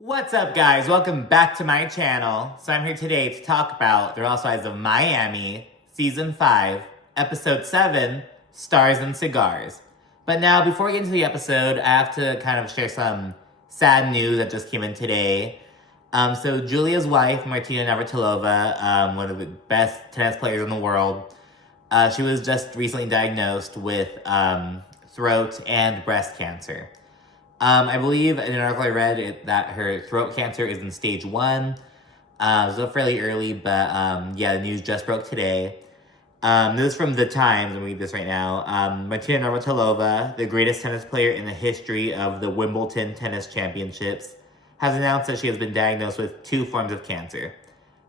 What's up, guys? Welcome back to my channel. So I'm here today to talk about The Real Housewives of Miami, Season 5, Episode 7, Stars and Cigars. But now, before we get into the episode, I have to kind of share some sad news that just came in today. So Julia's wife, Martina Navratilova, one of the best tennis players in the world, she was just recently diagnosed with throat and breast cancer. I believe in an article I read that her throat cancer is in stage 1. So fairly early, but yeah, the news just broke today. This is from The Times. I'm reading this right now. Martina Navratilova, the greatest tennis player in the history of the Wimbledon Tennis Championships, has announced that she has been diagnosed with 2 forms of cancer.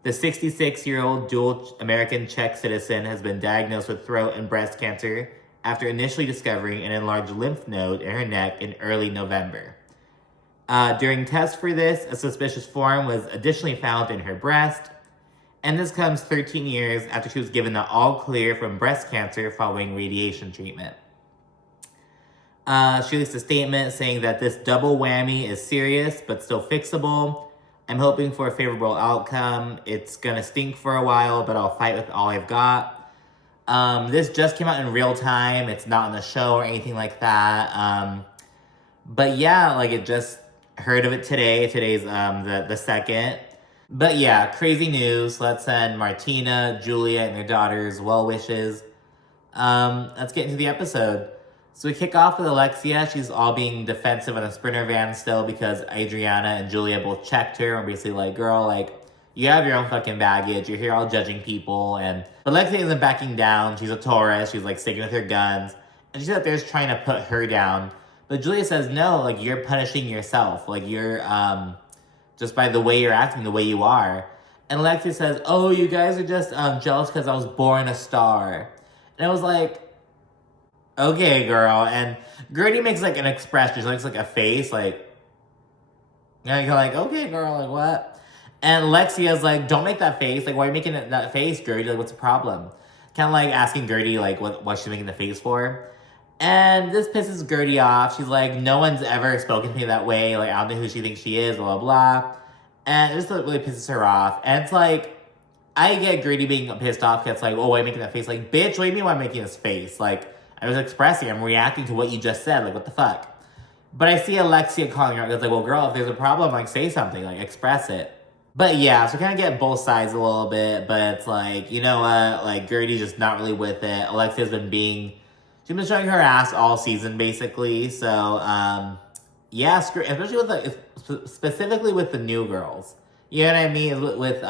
The 66-year-old dual American-Czech citizen has been diagnosed with throat and breast cancer after initially discovering an enlarged lymph node in her neck in early November. During tests for this, a suspicious form was additionally found in her breast, and this comes 13 years after she was given the all-clear from breast cancer following radiation treatment. She released a statement saying that this double whammy is serious but still fixable. I'm hoping for a favorable outcome. It's gonna stink for a while, but I'll fight with all I've got. This just came out in real time. It's not on the show or anything like that. But yeah, like it just heard of it today. Today's the 2nd. But yeah, crazy news. Let's send Martina, Julia, and their daughters well wishes. Let's get into the episode. So we kick off with Alexia. She's all being defensive in a Sprinter van still because Adriana and Julia both checked her and basically like, girl, like, you have your own fucking baggage. You're here all judging people. But Alexia isn't backing down. She's a Taurus. She's like sticking with her guns. And she's out there trying to put her down. But Julia says, no, like you're punishing yourself. Like you're just by the way you're acting, the way you are. And Alexia says, oh, you guys are just jealous because I was born a star. And I was like, okay, girl. And Guerdy makes like an expression. She makes like a face. Like, you're like, okay, girl. Like what? And Alexia's like, don't make that face. Like, why are you making that face, Guerdy? Like, what's the problem? Kind of like asking Guerdy, like, what she's making the face for. And this pisses Guerdy off. She's like, no one's ever spoken to me that way. Like, I don't know who she thinks she is, blah, blah, blah. And it just really pisses her off. And it's like, I get Guerdy being pissed off because it's like, oh, why are you making that face? Like, bitch, what do you mean why I'm making this face? Like, I was expressing, I'm reacting to what you just said. Like, what the fuck? But I see Alexia calling her out. It's like, well, girl, if there's a problem, like, say something. Like, express it. But yeah, so kind of get both sides a little bit, but it's like, you know what, like, Guerdy's just not really with it. Alexia's she's been showing her ass all season, basically, so, yeah, especially specifically with the new girls. You know what I mean? With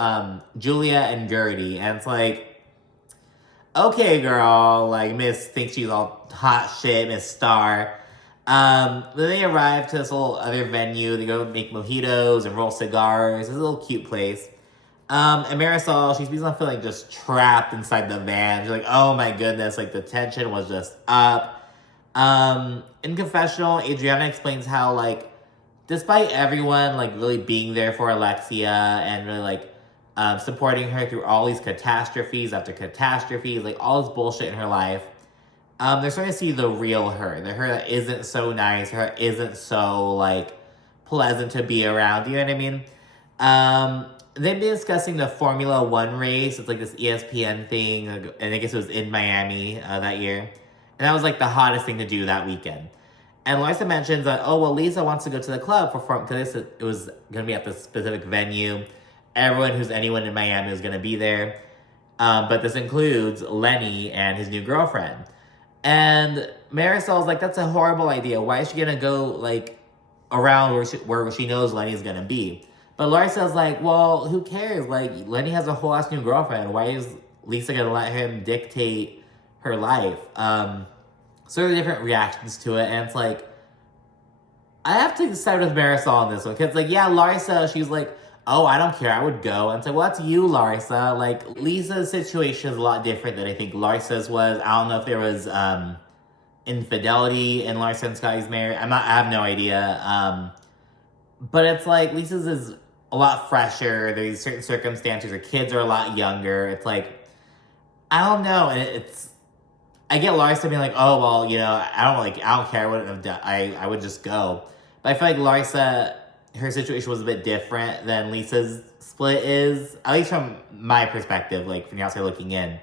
Julia and Guerdy, and it's like, okay, girl, like, Miss thinks she's all hot shit, Miss Star. Then they arrive to this little other venue. They go make mojitos and roll cigars. It's a little cute place. And Marysol, she's feeling just trapped inside the van. She's like, oh my goodness, like the tension was just up. In confessional, Adriana explains how, like, despite everyone, like, really being there for Alexia and really, like, supporting her through all these catastrophes after catastrophes, like, all this bullshit in her life, they're starting to see the real her. The her that isn't so nice, her that isn't so, like, pleasant to be around. You know what I mean? They've been discussing the Formula 1 race. It's like this ESPN thing, and I guess it was in Miami that year. And that was, like, the hottest thing to do that weekend. And Larsa mentions that, oh, well, Lisa wants to go to the club because it was going to be at this specific venue. Anyone in Miami was going to be there. But this includes Lenny and his new girlfriend. And Marysol's like, that's a horrible idea. Why is she going to go, like, around where she knows Lenny's going to be? But Larsa's like, well, who cares? Like, Lenny has a whole ass new girlfriend. Why is Lisa going to let him dictate her life? So there are different reactions to it. And it's like, I have to side with Marysol on this one. Because, like, yeah, Larsa, she's like, oh, I don't care, I would go. And it's like, well, that's you, Larsa. Like, Lisa's situation is a lot different than I think Larsa's was. I don't know if there was infidelity in Larsa and Scotty's marriage. I have no idea. But it's like, Lisa's is a lot fresher. There's certain circumstances. Her kids are a lot younger. It's like, I don't know. And I get Larsa being like, oh, well, you know, I don't care. I wouldn't have done. I would just go. But I feel like Larsa her situation was a bit different than Lisa's split is, at least from my perspective, like from the outside looking in.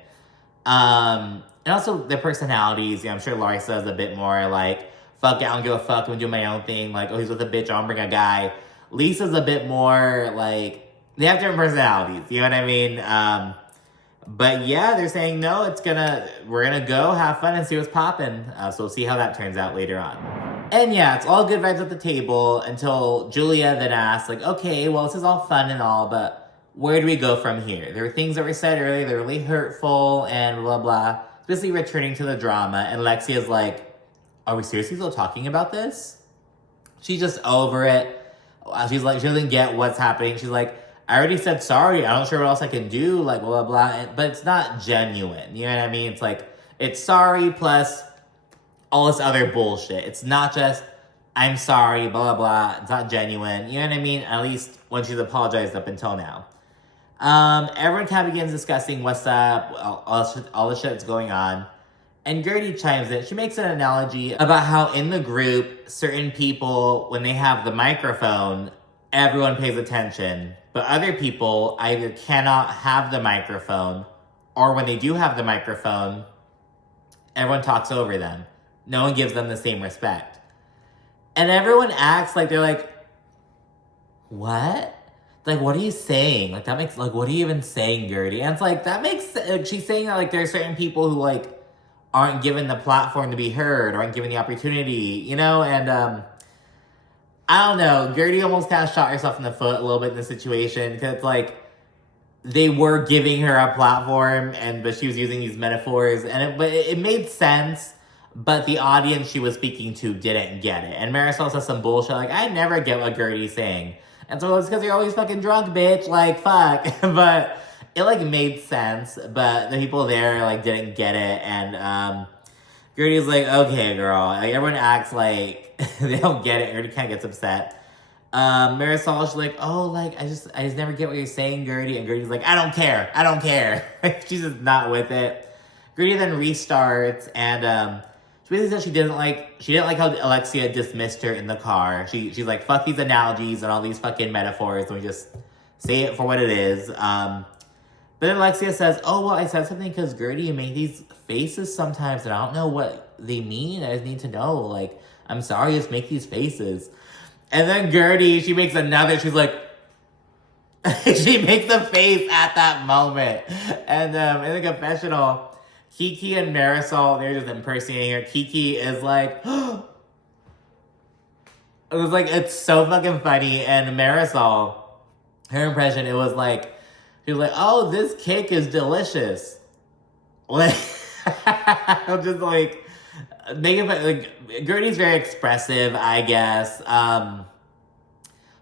And also the personalities, I'm sure Larsa is a bit more like, fuck it, I don't give a fuck, I'm gonna do my own thing, like, oh, he's with a bitch, I'll bring a guy. Lisa's a bit more like, they have different personalities, you know what I mean? But yeah, they're saying, no, we're gonna go have fun and see what's poppin'. So we'll see how that turns out later on. And yeah, it's all good vibes at the table until Julia then asks, like, okay, well, this is all fun and all, but where do we go from here? There were things that were said earlier that were really hurtful and blah, blah. It's basically returning to the drama. And Alexia's like, are we seriously still talking about this? She's just over it. She's like, she doesn't get what's happening. She's like, I already said sorry. I'm not sure what else I can do, like, blah, blah, blah. But it's not genuine. You know what I mean? It's like, it's sorry plus all this other bullshit. It's not just, I'm sorry, blah, blah, blah. It's not genuine. You know what I mean? At least when she's apologized up until now. Everyone kind of begins discussing what's up, all the shit that's going on. And Guerdy chimes in. She makes an analogy about how in the group, certain people, when they have the microphone, everyone pays attention. But other people either cannot have the microphone, or when they do have the microphone, everyone talks over them. No one gives them the same respect. And everyone acts like they're like, what? Like, what are you saying? Like, that makes, like, what are you even saying, Guerdy? And it's like, that makes, she's saying that, like, there are certain people who, like, aren't given the platform to be heard, or aren't given the opportunity, you know? And, I don't know, Guerdy almost kind of shot herself in the foot a little bit in this situation, because it's like, they were giving her a platform, but she was using these metaphors, and it made sense, but the audience she was speaking to didn't get it. And Marysol says some bullshit, like, I never get what Guerdy's saying. And so it's because you're always fucking drunk, bitch, like, fuck. But it, like, made sense, but the people there, like, didn't get it, and, Guerdy's like, okay, girl. Like, everyone acts like they don't get it. Guerdy kind of gets upset. Marysol's like, oh, like, I just never get what you're saying, Guerdy. And Guerdy's like, I don't care. She's just not with it. Guerdy then restarts, and, she basically said she didn't like how Alexia dismissed her in the car. She's like, fuck these analogies and all these fucking metaphors, and we just say it for what it is. But then Alexia says, oh, well, I said something because, Guerdy, you make these faces sometimes, and I don't know what they mean. I just need to know. Like, I'm sorry, just make these faces. And then Guerdy, she makes another, she's like, she makes a face at that moment. And in the confessional, Kiki and Marysol, they're just impersonating her. Kiki is like, it was like, it's so fucking funny. And Marysol, her impression, it was like, she was like, oh, this cake is delicious. Like, just like, making fun, like, Guerdy's very expressive, I guess. But,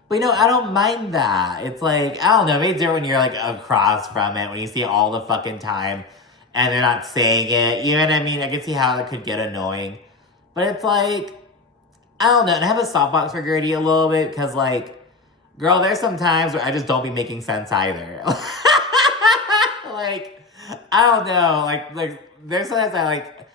you know, I don't mind that. It's like, I don't know, maybe it's different when you're, like, across from it, when you see it all the fucking time, and they're not saying it, you know what I mean? I can see how it could get annoying. But it's like, I don't know, and I have a softbox for Guerdy a little bit, because, like, girl, there's some times where I just don't be making sense either. Like, I don't know, like, there's sometimes I, like,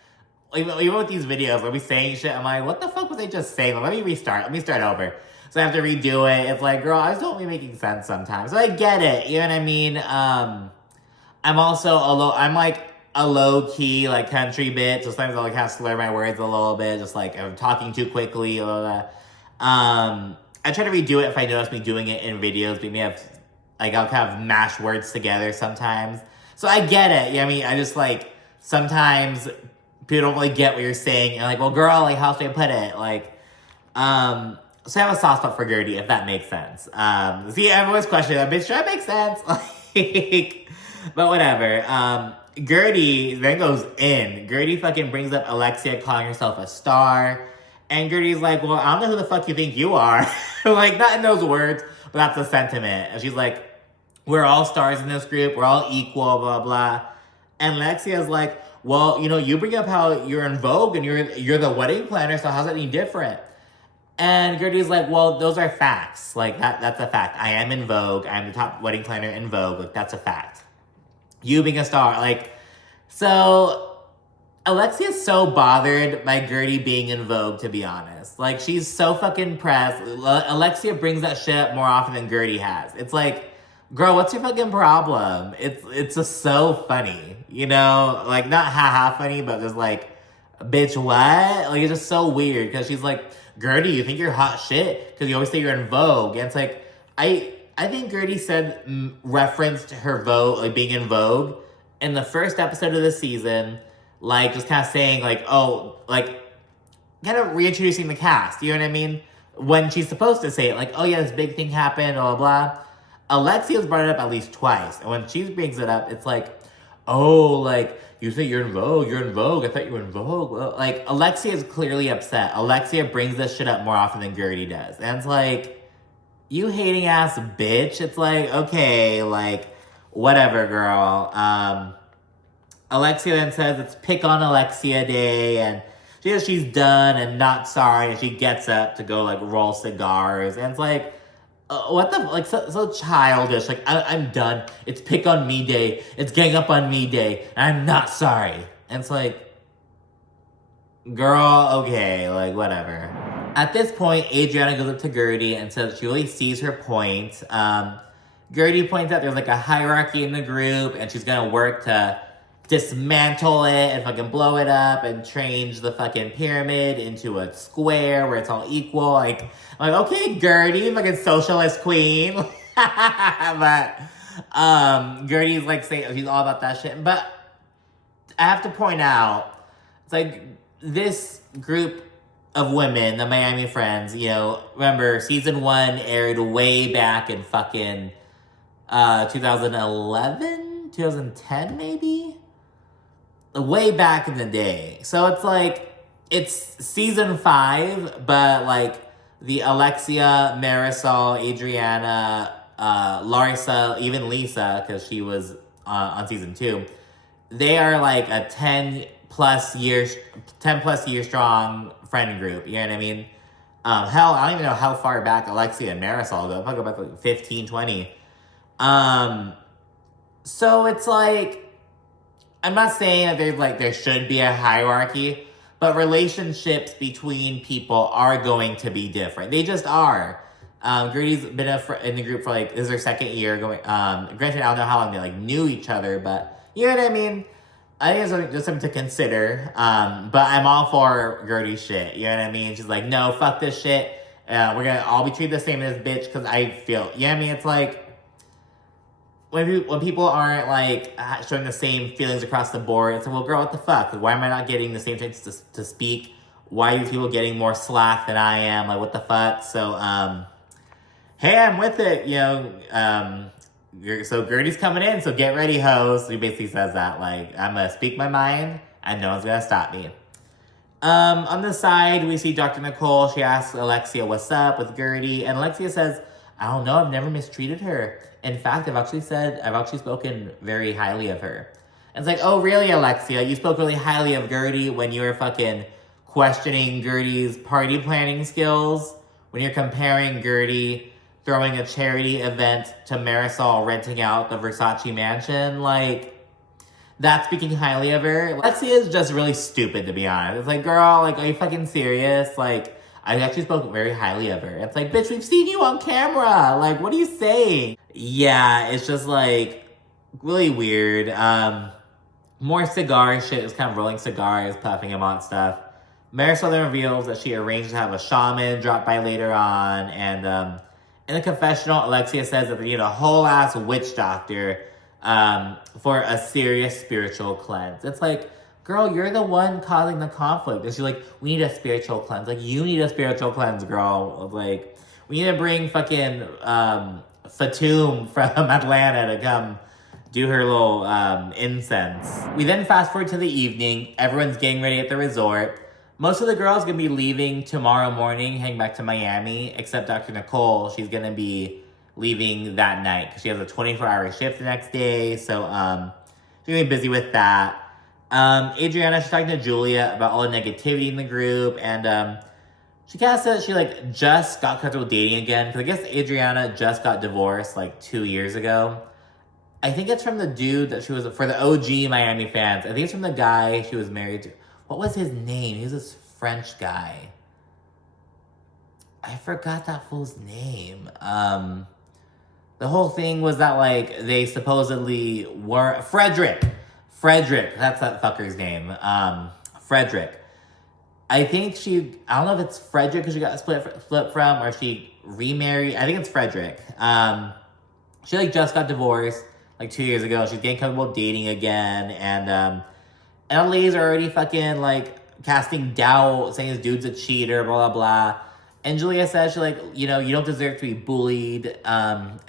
even with these videos, where we saying shit, I'm like, what the fuck was I just saying? Let me start over. So I have to redo it. It's like, girl, I just don't be making sense sometimes. So I get it, you know what I mean? I'm also I'm like a low-key, like, country bitch, so sometimes I'll, like, kind of slur my words a little bit, just, like, I'm talking too quickly, blah, blah, blah. I try to redo it if I notice me doing it in videos, but may have, like, I'll kind of mash words together sometimes. So I get it, you know what I mean? I just, like, sometimes people don't really get what you're saying, and like, well, girl, like, how should I put it? Like, so I have a soft spot for Guerdy, if that makes sense. See, everyone's questioning that, bitch, should that make sense? Like, but whatever. Guerdy then goes in. Guerdy fucking brings up Alexia calling herself a star. And Guerdy's like, well, I don't know who the fuck you think you are. Like, not in those words, but that's the sentiment. And she's like, we're all stars in this group. We're all equal, blah, blah. And Alexia's like, well, you know, you bring up how you're in Vogue and you're the wedding planner, so how's that any different? And Guerdy's like, well, those are facts. Like, that's a fact. I am in Vogue. I'm the top wedding planner in Vogue. Like, that's a fact. You being a star, like, so Alexia's so bothered by Guerdy being in Vogue, to be honest. Like, she's so fucking pressed. Alexia brings that shit up more often than Guerdy has. It's like, girl, what's your fucking problem? It's just so funny, you know? Like, not haha funny, but just like, bitch, what? Like, it's just so weird, because she's like, Guerdy, you think you're hot shit? Because you always say you're in Vogue. And it's like, I think Guerdy said, referenced her Vogue, like being in Vogue, in the first episode of the season, like, just kind of saying, like, oh, like, kind of reintroducing the cast, you know what I mean? When she's supposed to say it, like, oh yeah, this big thing happened, blah, blah, blah. Alexia's brought it up at least twice. And when she brings it up, it's like, oh, like, you say you're in Vogue, I thought you were in Vogue. Well, like, Alexia is clearly upset. Alexia brings this shit up more often than Guerdy does. And it's like, you hating ass bitch. It's like, okay, like, whatever, girl. Alexia then says it's Pick on Alexia Day, and she says she's done and not sorry, and she gets up to go, like, roll cigars. And it's like, what the, like, so childish. Like, I'm done. It's Pick on Me Day. It's Gang Up on Me Day. And I'm not sorry. And it's like, girl, okay, like, whatever. At this point, Adriana goes up to Guerdy and says she really sees her point. Guerdy points out there's, like, a hierarchy in the group, and she's gonna work to dismantle it and fucking blow it up and change the fucking pyramid into a square where it's all equal. Like, I'm like, okay, Guerdy, fucking socialist queen. But Guerdy's like saying she's all about that shit. But I have to point out, it's like this group of women, the Miami Friends, you know, remember season 1 aired way back in fucking 2011, 2010 maybe? Way back in the day. So it's like, it's season 5, but like the Alexia, Marysol, Adriana, Larsa, even Lisa, because she was on season 2, they are like a 10 plus year strong friend group, you know what I mean? Hell, I don't even know how far back Alexia and Marysol go. I'll go back like 15, 20. So it's like, I'm not saying that there should be a hierarchy, but relationships between people are going to be different. They just are. Guerdy's been in the group for like, this is her second year going, granted, I don't know how long they like knew each other, but you know what I mean? I think it's just something to consider. But I'm all for Guerdy's shit. You know what I mean? She's like, no, fuck this shit. We're gonna all be treated the same as this bitch, because I feel, you know what I mean? It's like, when people aren't, like, showing the same feelings across the board, it's like, well, girl, what the fuck? Why am I not getting the same chance to speak? Why are these people getting more slack than I am? Like, what the fuck? So, hey, I'm with it, you know. So Guerdy's coming in, so get ready, hoes. He basically says that, like, I'm gonna speak my mind, and no one's gonna stop me. On the side, we see Dr. Nicole. She asks Alexia what's up with Guerdy, and Alexia says, I don't know, I've never mistreated her. In fact, I've actually spoken very highly of her. And it's like, oh, really, Alexia? You spoke really highly of Guerdy when you were fucking questioning Guerdy's party planning skills? When you're comparing Guerdy throwing a charity event to Marysol renting out the Versace mansion? Like, that's speaking highly of her? Alexia is just really stupid, to be honest. It's like, girl, like, are you fucking serious? Like, I actually spoke very highly of her. It's like, bitch, we've seen you on camera. Like, what are you saying? Yeah, it's just, like, really weird. More cigar shit. It's kind of rolling cigars, puffing them on stuff. Marysol then reveals that she arranged to have a shaman drop by later on. And in the confessional, Alexia says that they need a whole-ass witch doctor for a serious spiritual cleanse. It's like, girl, you're the one causing the conflict. And she's like, we need a spiritual cleanse. Like, you need a spiritual cleanse, girl. Like, we need to bring fucking Fatum from Atlanta to come do her little incense. We then fast forward to the evening. Everyone's getting ready at the resort. Most of the girls gonna be leaving tomorrow morning, heading back to Miami, except Dr. Nicole. She's gonna be leaving that night because she has a 24-hour shift the next day. So she's gonna be busy with that. Adriana, she's talking to Julia about all the negativity in the group, and she kind of says she like just got comfortable dating again, because I guess Adriana just got divorced like 2 years ago. I think it's from the dude that she was, for the OG Miami fans, I think it's from the guy she was married to. what was his name? He was this French guy. I forgot that fool's name. The whole thing was that, like, they supposedly were... Frederick, that's that fucker's name. Frederick. I think I don't know if it's Frederick because she got split from, or she remarried. I think it's Frederick. She, like, just got divorced, like, 2 years ago. She's getting comfortable dating again, and LA's already fucking, like, casting doubt, saying this dude's a cheater, blah, blah, blah. And Julia says, she, like, you know, you don't deserve to be bullied,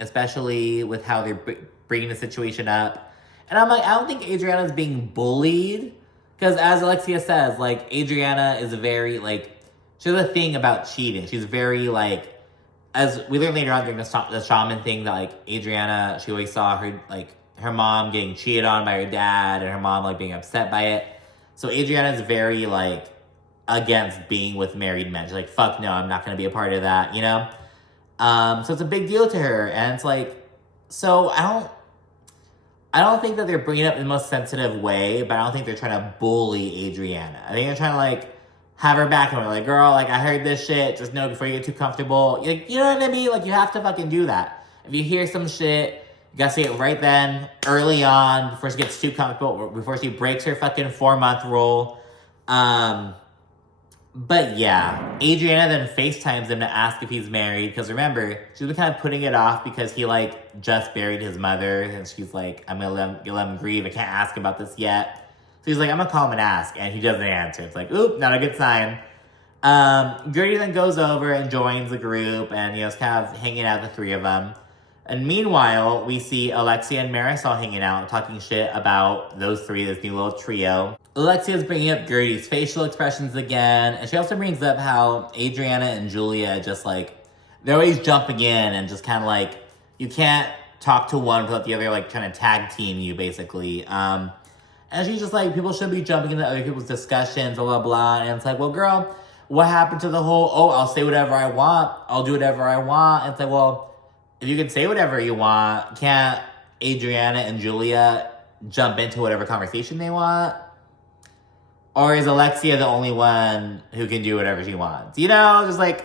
especially with how they're bringing the situation up. And I'm like, I don't think Adriana's being bullied. Because as Alexia says, like, Adriana is very, like, she has a thing about cheating. She's very, like, as we learn later on during the Shaman thing, that, like, Adriana, she always saw her, like, her mom getting cheated on by her dad, and her mom, like, being upset by it. So Adriana is very, like, against being with married men. She's like, fuck no, I'm not going to be a part of that, you know? So it's a big deal to her. And it's like, so I don't think that they're bringing it up in the most sensitive way, but I don't think they're trying to bully Adriana. I think they're trying to, like, have her back and like, girl, like, I heard this shit, just know before you get too comfortable. Like, you know what I mean? Like, you have to fucking do that. If you hear some shit, you gotta say it right then, early on, before she gets too comfortable, before she breaks her fucking 4-month rule. But yeah, Adriana then FaceTimes him to ask if he's married, because remember, she's been kind of putting it off because he, like, just buried his mother, and she's like, I'm gonna let him grieve, I can't ask about this yet. So he's like, I'm gonna call him and ask, and he doesn't answer. It's like, oop, not a good sign. Guerdy then goes over and joins the group, and, you know, it's kind of hanging out, the three of them. And meanwhile, we see Alexia and Marysol hanging out, talking shit about those three, this new little trio. Alexia's bringing up Guerdy's facial expressions again, and she also brings up how Adriana and Julia just, like, they're always jumping in and just kind of, like, you can't talk to one without the other, like, trying to tag team you, basically. And she's just like, people should be jumping into other people's discussions, blah, blah, blah. And it's like, well, girl, what happened to the whole, oh, I'll say whatever I want, I'll do whatever I want. And it's like, well, if you can say whatever you want, can't Adriana and Julia jump into whatever conversation they want? Or is Alexia the only one who can do whatever she wants? You know, just like,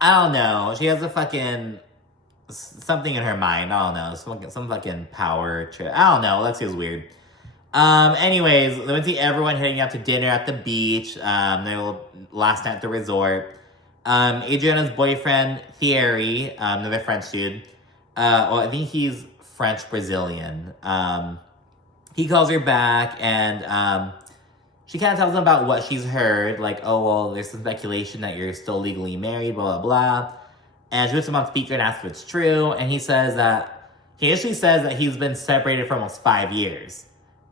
I don't know. She has a fucking, something in her mind. I don't know. Some fucking power trip. I don't know. Alexia's weird. Anyways, let me see everyone heading out to dinner at the beach. Their last night at the resort. Adriana's boyfriend, Thierry, another French dude. Well, I think he's French-Brazilian. He calls her back, and she kind of tells him about what she's heard. Like, oh, well, there's some speculation that you're still legally married, blah, blah, blah. And she puts him on speaker and asks if it's true. And he says that, he actually says that he's been separated for almost 5 years.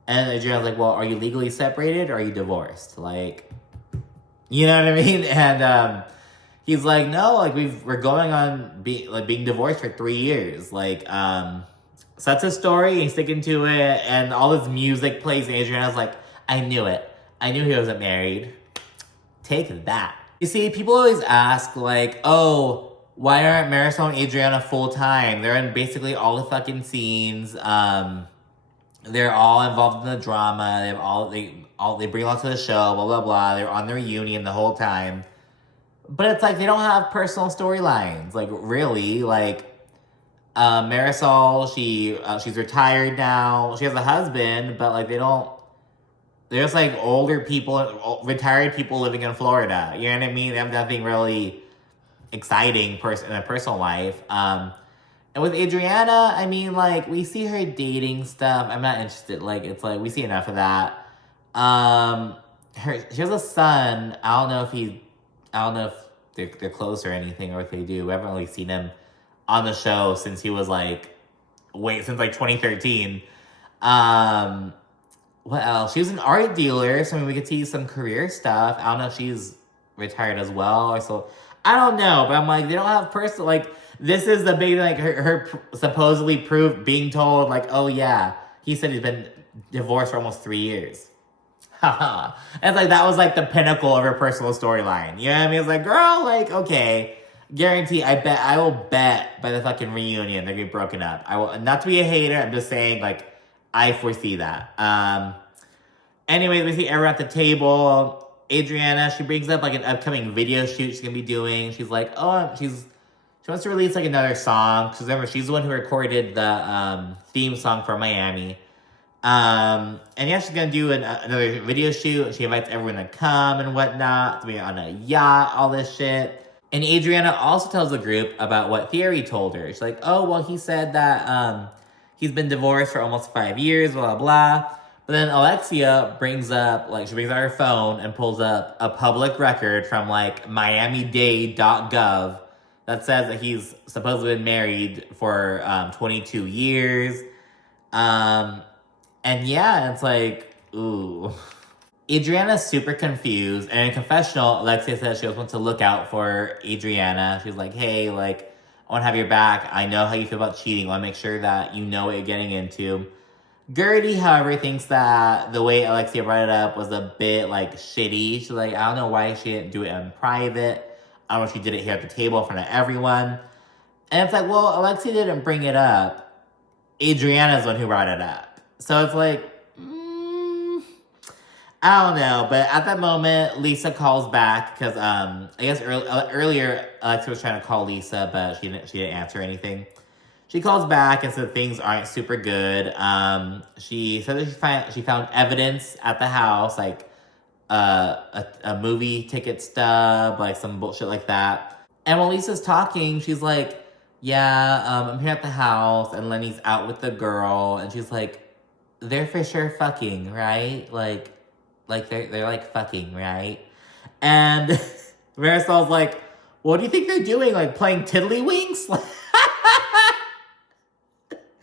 And Adriana's like, well, are you legally separated or are you divorced? Like, you know what I mean? And he's like, no, like, we're going on being divorced for 3 years. Like, so that's his story. He's sticking to it. And all this music plays. And Adriana's like, I knew it. I knew he wasn't married. Take that. You see, people always ask, like, oh, why aren't Marysol and Adriana full-time? They're in basically all the fucking scenes. They're all involved in the drama. They bring a lot to the show, blah, blah, blah. They're on their reunion the whole time. But it's like, they don't have personal storylines. Like, really, like, Marysol, she's retired now. She has a husband, but, like, they're just, like, older people, retired people living in Florida. You know what I mean? They have nothing really exciting in their personal life. And with Adriana, I mean, like, we see her dating stuff. I'm not interested. Like, it's like, we see enough of that. She has a son. I don't know if they're close or anything, or if they do. We haven't really seen him on the show since he was, like, since 2013. What else? She was an art dealer, so I mean, we could see some career stuff. I don't know if she's retired as well, or so. I don't know, but I'm like, they don't have personal, like, this is the big, like, her supposedly being told, like, oh yeah, he said he's been divorced for almost 3 years. Haha. It's like, that was, like, the pinnacle of her personal storyline. You know what I mean? It's like, girl, like, okay, guarantee, I will bet by the fucking reunion they're gonna be broken up. I will, not to be a hater, I'm just saying, like, I foresee that. And Anyways, we see everyone at the table. Adriana, she brings up like an upcoming video shoot she's gonna be doing. She's like, she wants to release like another song. Because remember, she's the one who recorded the theme song for Miami. And yeah, she's gonna do another video shoot. She invites everyone to come and whatnot, to be on a yacht, all this shit. And Adriana also tells the group about what Thierry told her. She's like, oh, well, he said that he's been divorced for almost 5 years, blah, blah, blah. But then Alexia brings up her phone and pulls up a public record from like miamidade.gov that says that he's supposedly been married for 22 years. And yeah, it's like, ooh. Adriana's super confused, and in confessional, Alexia says she wants to look out for Adriana. She's like, hey, like, I want to have your back. I know how you feel about cheating. I want to make sure that you know what you're getting into. Guerdy, however, thinks that the way Alexia brought it up was a bit, like, shitty. She's like, I don't know why she didn't do it in private. I don't know if she did it here at the table in front of everyone. And it's like, well, Alexia didn't bring it up. Adriana's the one who brought it up. So it's like, I don't know, but at that moment, Lisa calls back because I guess earlier Alexia was trying to call Lisa, but she didn't answer anything. She calls back and said things aren't super good. She said that she found evidence at the house, like a movie ticket stub, like some bullshit like that. And while Lisa's talking, she's like, yeah, I'm here at the house, and Lenny's out with the girl, and she's like, they're for sure fucking, right? Like they're like fucking, right? And Marysol's like, what do you think they're doing? Like playing tiddlywinks?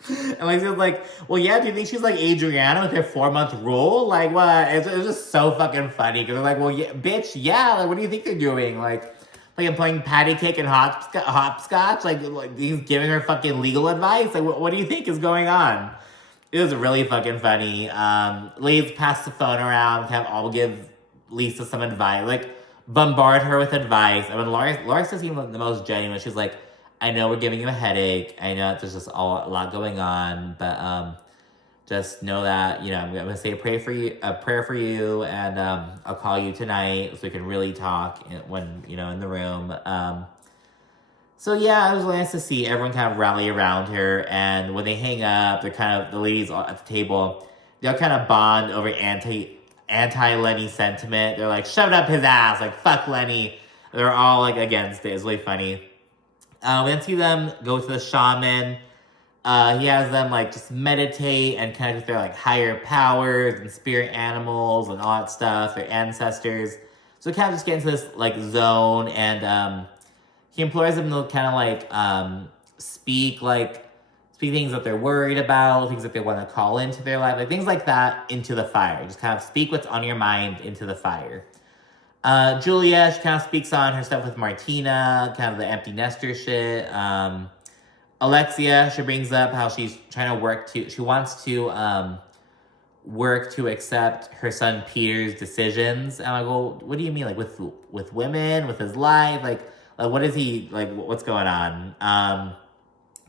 And Lexia's like, well, yeah, do you think she's like Adriana with her 4-month rule? Like, what? It's just so fucking funny. Because they're like, well, yeah, bitch, yeah. Like, what do you think they're doing? Like I'm playing patty cake and hopscotch? Like he's giving her fucking legal advice? Like, what do you think is going on? It was really fucking funny. Ladies passed the phone around to have all give Lisa some advice. Like, bombard her with advice. And when Larsa seemed like the most genuine, she's like, I know we're giving you a headache. I know there's just a lot going on. But just know that, you know, I'm going to say a prayer for you. And I'll call you tonight so we can really talk when, you know, in the room. So yeah, it was nice to see everyone kind of rally around her, and when they hang up, the ladies at the table, they'll kind of bond over anti-Lenny sentiment. They're like, shove it up his ass, like, fuck Lenny. They're all, like, against it. It's really funny. We then see them go to the shaman. He has them, like, just meditate and kind of with their, like, higher powers and spirit animals and all that stuff, their ancestors. So kind of just get into this, like, zone, and, he implores them to kind of like speak things that they're worried about, things that they want to call into their life, like things like that into the fire. Just kind of speak what's on your mind into the fire. Julia, she kind of speaks on her stuff with Martina, kind of the empty nester shit. Alexia, she brings up how she's trying to she wants to work to accept her son Peter's decisions. And I go, what do you mean? Like with women, with his life, like what is he, like, what's going on?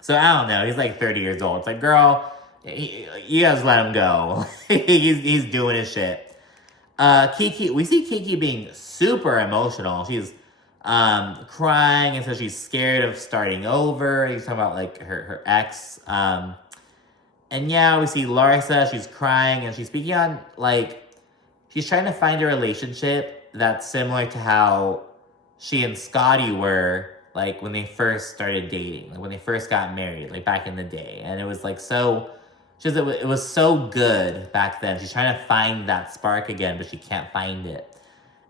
So I don't know. He's like 30 years old. It's like, girl, you guys let him go. he's doing his shit. Kiki, we see Kiki being super emotional. She's crying, and so she's scared of starting over. He's talking about, like, her ex. And yeah, we see Larsa. She's crying, and she's speaking on, like, she's trying to find a relationship that's similar to how she and Scotty were, like, when they first started dating, like, when they first got married, like, back in the day. And it was, like, it was so good back then. She's trying to find that spark again, but she can't find it.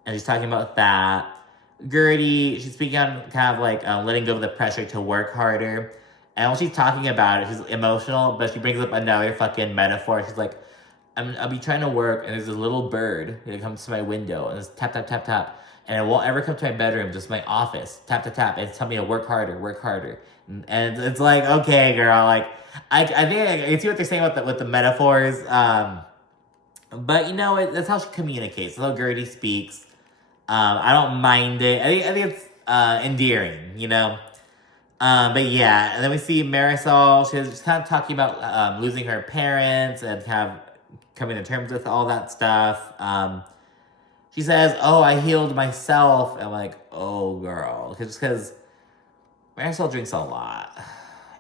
And she's talking about that. Guerdy, she's speaking on kind of, like, letting go of the pressure to work harder. And when she's talking about it, she's emotional, but she brings up another fucking metaphor. She's like, I'll be trying to work, and there's this little bird that comes to my window, and it's tap, tap, tap, tap. And it won't ever come to my bedroom, just my office. Tap, tap, tap. And it's telling me to work harder, work harder. And it's like, okay, girl. Like, I think I see what they're saying with the metaphors. But, you know, that's how she communicates. That's how Guerdy speaks. I don't mind it. I think it's endearing, you know? But yeah, and then we see Marysol. She's just kind of talking about losing her parents and kind of coming to terms with all that stuff. She says, oh, I healed myself. I'm like, oh, girl. Because Marysol drinks a lot.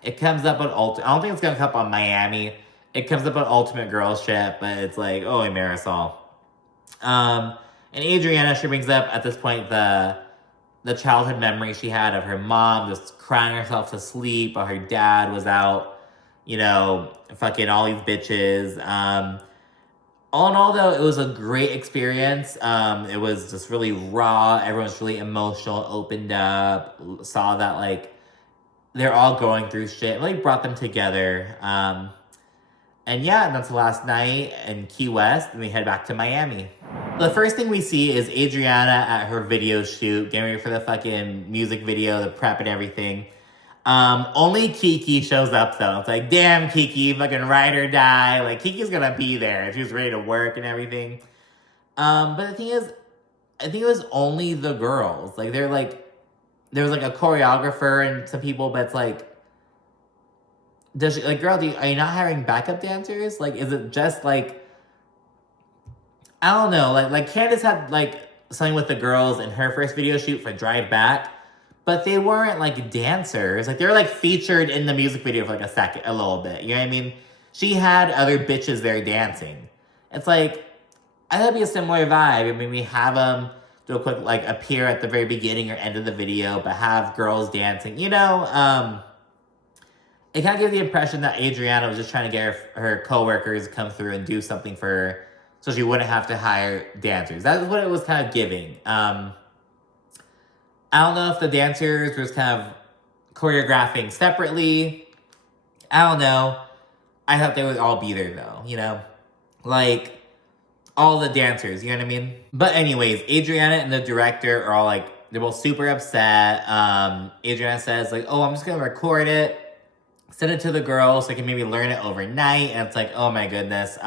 It comes up on Ultimate. I don't think it's going to come up on Miami. It comes up on Ultimate Girl Ship, but it's like, oh, Marysol. And Adriana, she brings up at this point the childhood memory she had of her mom just crying herself to sleep while her dad was out, you know, fucking all these bitches. All in all, though, it was a great experience. It was just really raw. Everyone was really emotional, opened up, saw that, like, they're all going through shit. It really brought them together. And yeah, that's the last night in Key West, and we head back to Miami. The first thing we see is Adriana at her video shoot, getting ready for the fucking music video, the prep and everything. Only Kiki shows up, though. It's like, damn, Kiki, fucking ride or die. Like, Kiki's gonna be there. She was ready to work and everything. But the thing is, I think it was only the girls. Like, there was like a choreographer and some people, but it's like, does she, like, girl, are you not hiring backup dancers? Like, is it just, like, I don't know. Like Candace had, like, something with the girls in her first video shoot for Drive Back, but they weren't, like, dancers. Like, they were, like, featured in the music video for, like, a little bit. You know what I mean? She had other bitches there dancing. It's like, I thought it'd be a similar vibe. I mean, we have them do a quick, like, appear at the very beginning or end of the video, but have girls dancing. You know, it kind of gave the impression that Adriana was just trying to get her coworkers to come through and do something for her so she wouldn't have to hire dancers. That was what it was kind of giving. I don't know if the dancers were just kind of choreographing separately. I don't know. I thought they would all be there, though, you know? Like, all the dancers, you know what I mean? But anyways, Adriana and the director are all, like, they're both super upset. Adriana says, like, oh, I'm just going to record it, send it to the girls so they can maybe learn it overnight. And it's like, oh my goodness.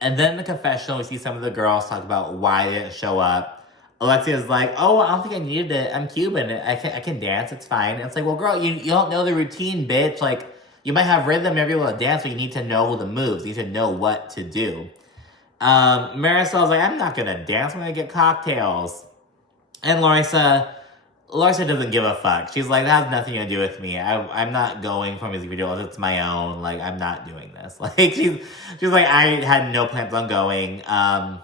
And then in the confessional, we see some of the girls talk about why they didn't show up. Alexia's like, oh, I don't think I needed it. I'm Cuban. I can dance. It's fine. And it's like, well, girl, you don't know the routine, bitch. Like, you might have rhythm, you'll be able to dance, but you need to know the moves. You need to know what to do. Marysol's like, I'm not going to dance. I'm going to get cocktails. And Larsa doesn't give a fuck. She's like, that has nothing to do with me. I'm not going for music videos. It's my own. Like, I'm not doing this. Like, she's like, I had no plans on going. I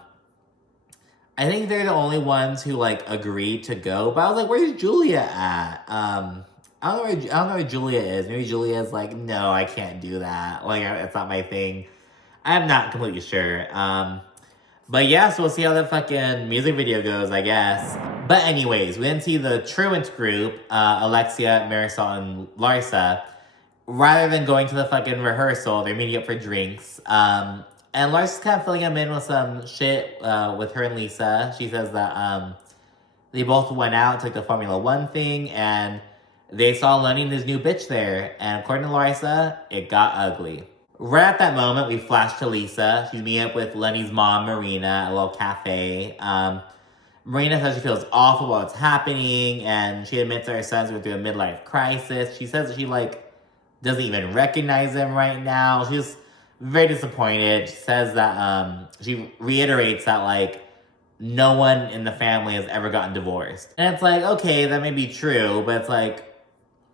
think they're the only ones who, like, agreed to go. But I was like, where's Julia at? I don't know where Julia is. Maybe Julia is like, no, I can't do that. Like, it's not my thing. I'm not completely sure. But yeah, so we'll see how the fucking music video goes, I guess. But anyways, we then see the truant group, Alexia, Marysol, and Larsa. Rather than going to the fucking rehearsal, they're meeting up for drinks. And Larsa's kind of filling them in with some shit with her and Lisa. She says that they both went out to like the Formula One thing, and they saw Lenny and his new bitch there. And according to Larsa, it got ugly. Right at that moment, we flash to Lisa. She's meeting up with Lenny's mom, Marina, at a little cafe. Marina says she feels awful about what's happening, and she admits that her son's going through a midlife crisis. She says that she, like, doesn't even recognize him right now. She's very disappointed. She says that, she reiterates that, like, no one in the family has ever gotten divorced. And it's like, okay, that may be true, but it's like,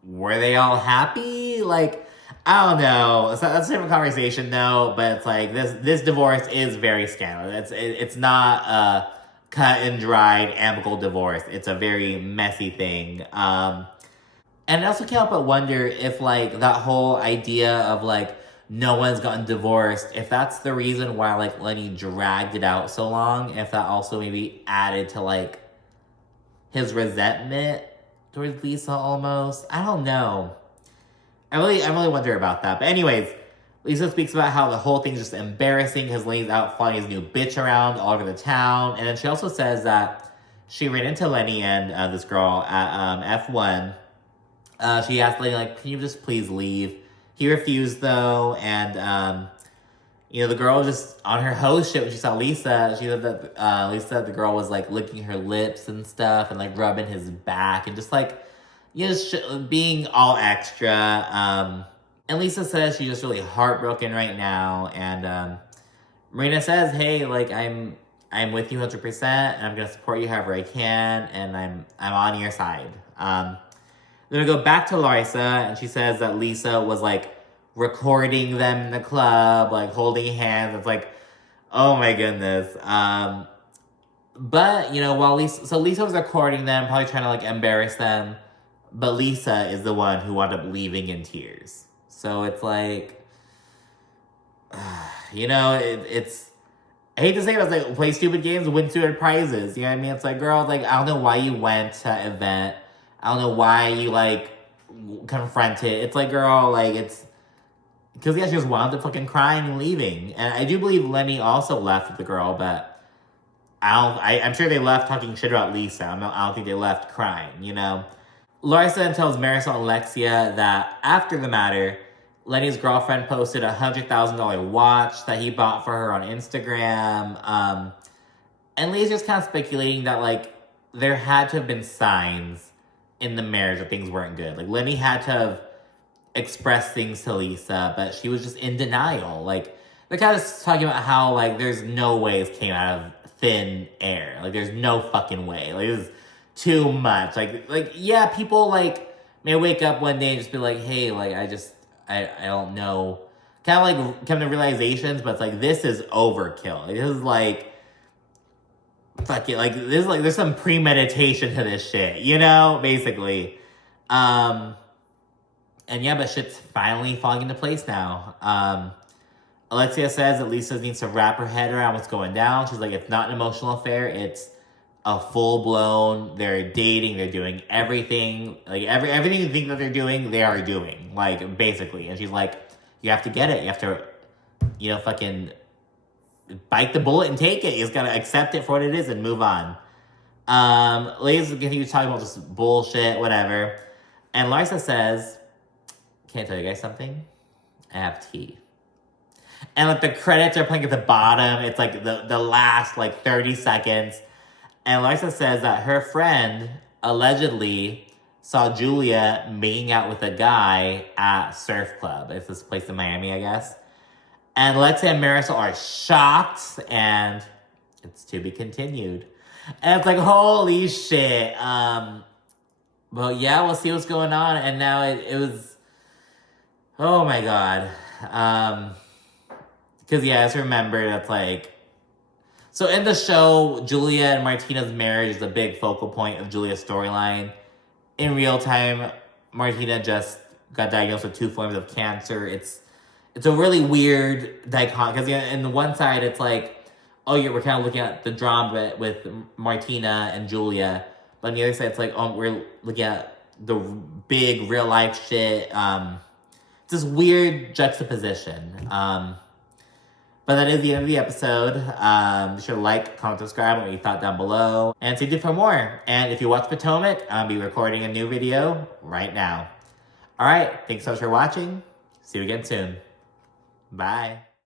were they all happy? Like, I don't know. So that's a different conversation, though. But it's like this divorce is very scandalous. It's not a cut and dried amicable divorce. It's a very messy thing. And I also can't help but wonder if like that whole idea of like no one's gotten divorced, if that's the reason why like Lenny dragged it out so long. If that also maybe added to like his resentment towards Lisa almost. I don't know. I really wonder about that. But anyways, Lisa speaks about how the whole thing's just embarrassing because Lenny's out flying his new bitch around all over the town. And then she also says that she ran into Lenny and this girl at F1. She asked Lenny, like, can you just please leave? He refused, though. And, you know, the girl was just on her host shit when she saw Lisa. She said that Lisa said the girl was, like, licking her lips and stuff and, like, rubbing his back and just, like, you know, being all extra. And Lisa says she's just really heartbroken right now. And Marina says, hey, like, I'm with you 100%, and I'm gonna support you however I can, and I'm on your side. Then we go back to Larsa, and she says that Lisa was, like, recording them in the club, like, holding hands. It's like, oh my goodness. But, you know, while Lisa was recording them, probably trying to, like, embarrass them, but Lisa is the one who wound up leaving in tears. So it's like, you know, it's, I hate to say it, it's like, play stupid games, win stupid prizes. You know what I mean? It's like, girl, like, I don't know why you went to that event. I don't know why you, like, confronted. It's like, girl, like, it's, because, yeah, she just wound up fucking crying and leaving. And I do believe Lenny also left with the girl, but I'm sure they left talking shit about Lisa. I don't think they left crying, you know? Larsa then tells Marysol and Alexia that after the matter, Lenny's girlfriend posted a $100,000 watch that he bought for her on Instagram. And Lee's just kind of speculating that, like, there had to have been signs in the marriage that things weren't good. Like, Lenny had to have expressed things to Lisa, but she was just in denial. Like, they're kind of talking about how, like, there's no way this came out of thin air. Like, there's no fucking way. Like, this is too much. Like, yeah, people, like, may wake up one day and just be like, hey, like, I don't know. Kind of, like, come to realizations, but it's like, this is overkill. Like, this is, like, fuck it. Like, this is, like, there's some premeditation to this shit, you know? Basically. And yeah, but shit's finally falling into place now. Alexia says that Lisa needs to wrap her head around what's going down. She's like, it's not an emotional affair. It's a full-blown, they're dating, they're doing everything. Like, everything you think that they're doing, they are doing. Like, basically. And she's like, you have to get it. You have to, you know, fucking bite the bullet and take it. You just gotta accept it for what it is and move on. Ladies continue talking about just bullshit, whatever. And Larsa says, can I tell you guys something? I have tea. And, like, the credits are playing at the bottom. It's, like, the last, like, 30 seconds. And Larsa says that her friend allegedly saw Julia making out with a guy at Surf Club. It's this place in Miami, I guess. And Alexia and Marysol are shocked, and it's to be continued. And it's like, holy shit. But yeah, we'll see what's going on. And now it was, oh my God. Because, yeah, just remember that's like, so in the show, Julia and Martina's marriage is a big focal point of Julia's storyline. In real time, Martina just got diagnosed with 2 forms of cancer. It's a really weird dichotomy, because, yeah, in the one side, it's like, oh, yeah, we're kind of looking at the drama with Martina and Julia. But on the other side, it's like, oh, we're looking at the big real-life shit. It's this weird juxtaposition. But that is the end of the episode. Be sure to like, comment, subscribe, and what you thought down below. And stay tuned for more. And if you watch Potomac, I'll be recording a new video right now. All right, thanks so much for watching. See you again soon. Bye.